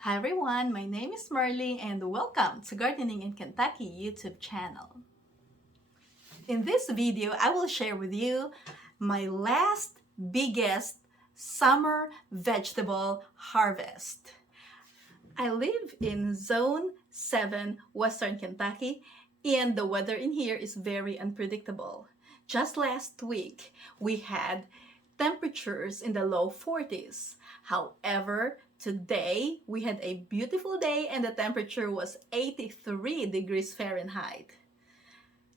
Hi everyone, my name is Marley and welcome to Gardening in Kentucky YouTube channel. In this video, I will share with you my last biggest summer vegetable harvest. I live in Zone 7, Western Kentucky, and the weather in here is very unpredictable. Just last week, we had temperatures in the low 40s. However, today we had a beautiful day and the temperature was 83 degrees Fahrenheit.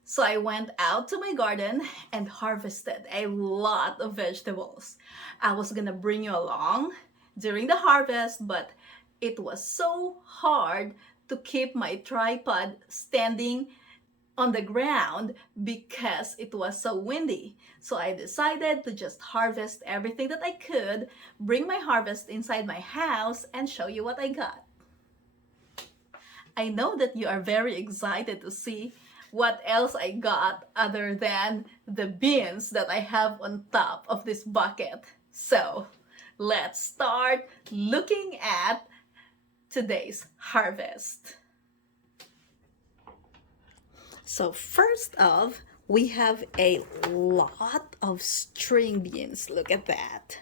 So I went out to my garden and harvested a lot of vegetables. I was gonna bring you along during the harvest, but it was so hard to keep my tripod standing on the ground because it was so windy. So I decided to just harvest everything that I could, bring my harvest inside my house, and show you what I got. I know that you are very excited to see what else I got other than the beans that I have on top of this bucket. So let's start looking at today's harvest. So first off, we have a lot of string beans. Look at that.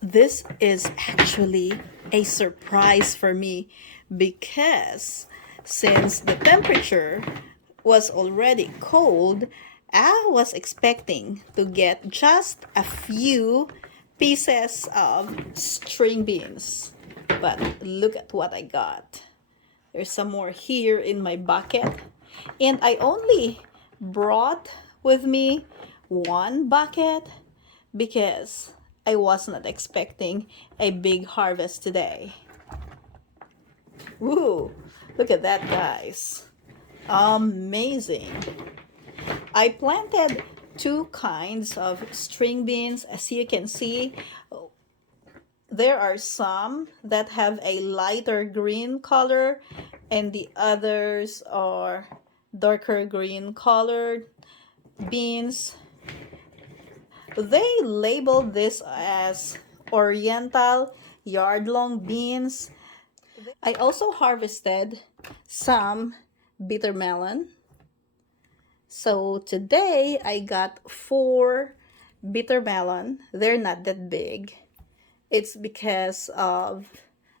This is actually a surprise for me because since the temperature was already cold, I was expecting to get just a few pieces of string beans. But look at what I got. There's some more here in my bucket. And I only brought with me one bucket because I was not expecting a big harvest today. Woo! Look at that, guys. Amazing. I planted two kinds of string beans. As you can see, there are some that have a lighter green color and the others are darker green colored beans. They labeled this as Oriental yard-long beans. I also harvested some bitter melon. So today I got 4 bitter melon. They're not that big. It's because of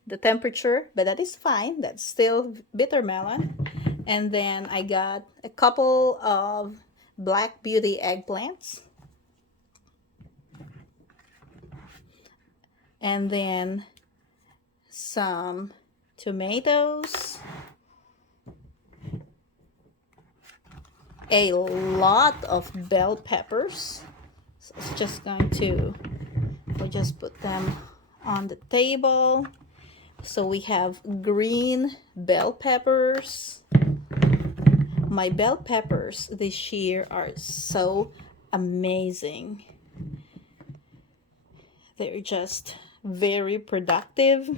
the temperature, but that is fine. That's still bitter melon. And then I got a couple of Black Beauty eggplants. And then some tomatoes. A lot of bell peppers. So it's just going to, we'll just put them on the table. So we have green bell peppers. My bell peppers this year are so amazing. They're just very productive.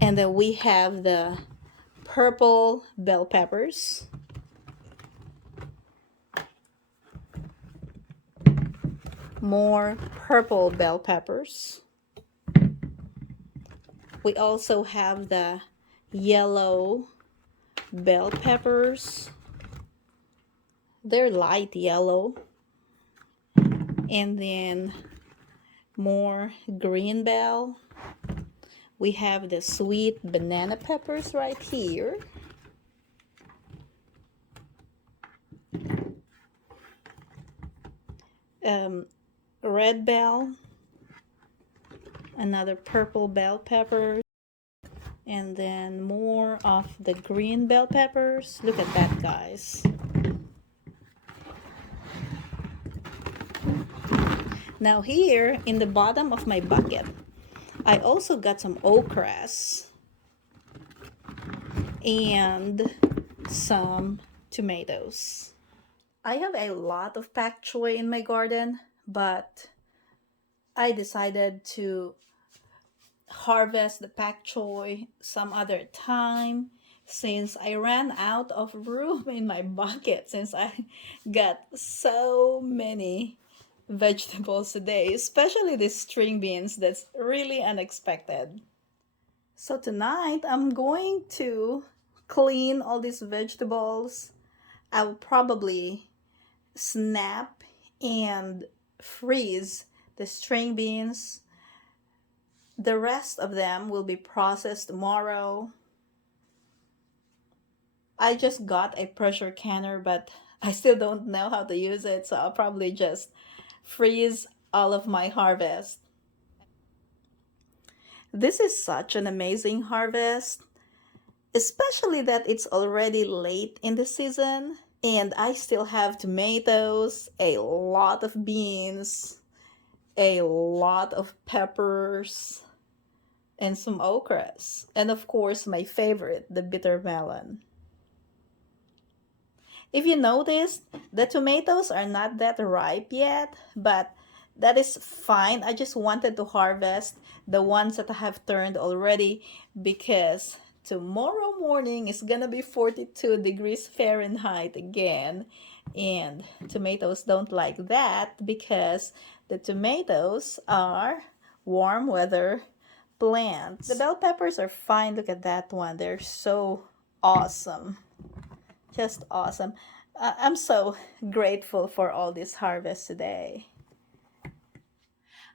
And then we have the purple bell peppers. More purple bell peppers. We also have the yellow bell peppers. They're light yellow. And then more green bell. We have the sweet banana peppers right here. Red bell. Another purple bell pepper. And then more of the green bell peppers. Look at that, guys. Now here in the bottom of my bucket, I also got some okras and some tomatoes. I have a lot of pak choi in my garden, but I decided to harvest the pak choi some other time since I ran out of room in my bucket since I got so many vegetables today, especially these string beans. That's really unexpected. So tonight I'm going to clean all these vegetables. I will probably snap and freeze the string beans. The rest of them will be processed tomorrow. I just got a pressure canner, but I still don't know how to use it, so I'll probably just freeze all of my harvest. This is such an amazing harvest, especially that it's already late in the season and I still have tomatoes, a lot of beans, a lot of peppers, and some okras. And of course, my favorite, the bitter melon. If you noticed, the tomatoes are not that ripe yet, but that is fine. I just wanted to harvest the ones that have turned already because tomorrow morning is gonna be 42 degrees Fahrenheit again. And tomatoes don't like that because the tomatoes are warm weather plants. The bell peppers are fine. Look at that one. They're so awesome. Just awesome. I'm so grateful for all this harvest today.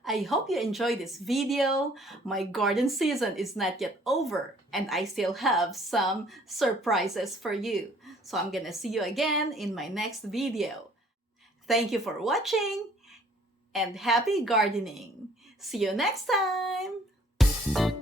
I hope you enjoyed this video. My garden season is not yet over and I still have some surprises for you. So I'm gonna see you again in my next video. Thank you for watching and happy gardening. See you next time!